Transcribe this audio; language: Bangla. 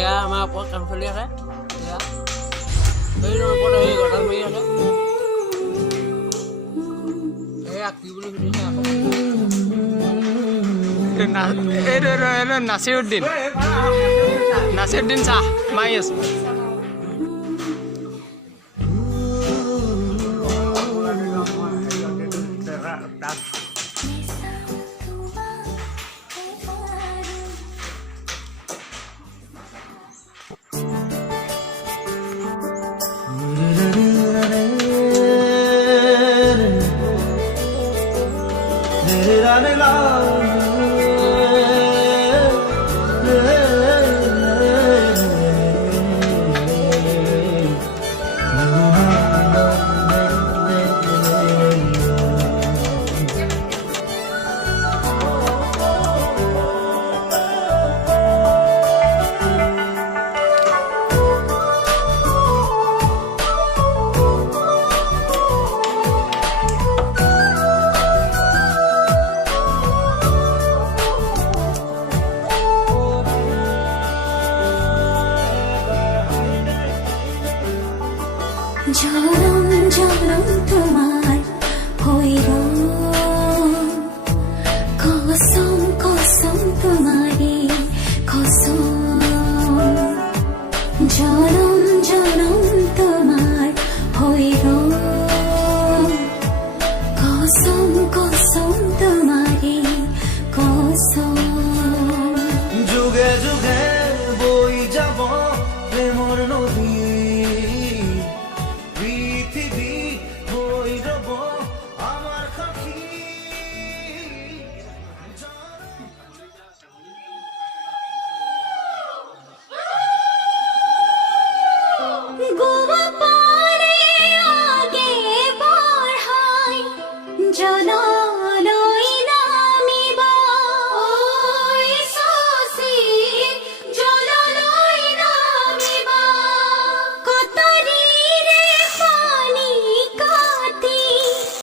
এয়া আমাৰ ওপৰত কাম চলি আছে এয়া এই ওপৰত এই গঁডাল মাৰি আছে এয়া কি বুলি সুধিছে আকৌ এইটো নাছিৰুদ্দিন চাহ মাৰি আছো ঝরম ঝরম তোমার হইব কসম কসম তোমারে কসম ঝরম ঝরম তোমার হইব কসম কসম তোমারে কসম যুগে যুগে বই যাব প্রেমর নদী পৃথিবী হই রব আমার সাথী গো